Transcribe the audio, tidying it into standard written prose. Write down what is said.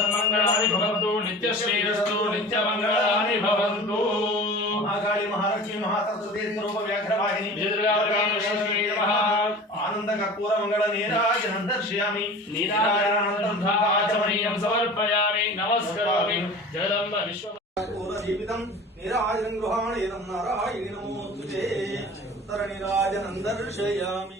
मंगलानि भवन्तु नित्यश्रीरस्तु नित्यमंगलानि भवन्तु। महाकाली महालक्ष्मी महासरस्वती स्वरूप व्याघ्रवाहिनी विजयदुर्गाश्री नमः। आनंद कर्पूर मंगल नीराजनं दर्शयामि। नीराजनानन्तरं आचमनीयं समर्पयामि नमस्करोमि। जगदम्ब विश्व पूर्वदीपितं नीराजनं गृहाणेनं नारायणि नमोस्तुते। उत्तर नीराजनं दर्शयामि।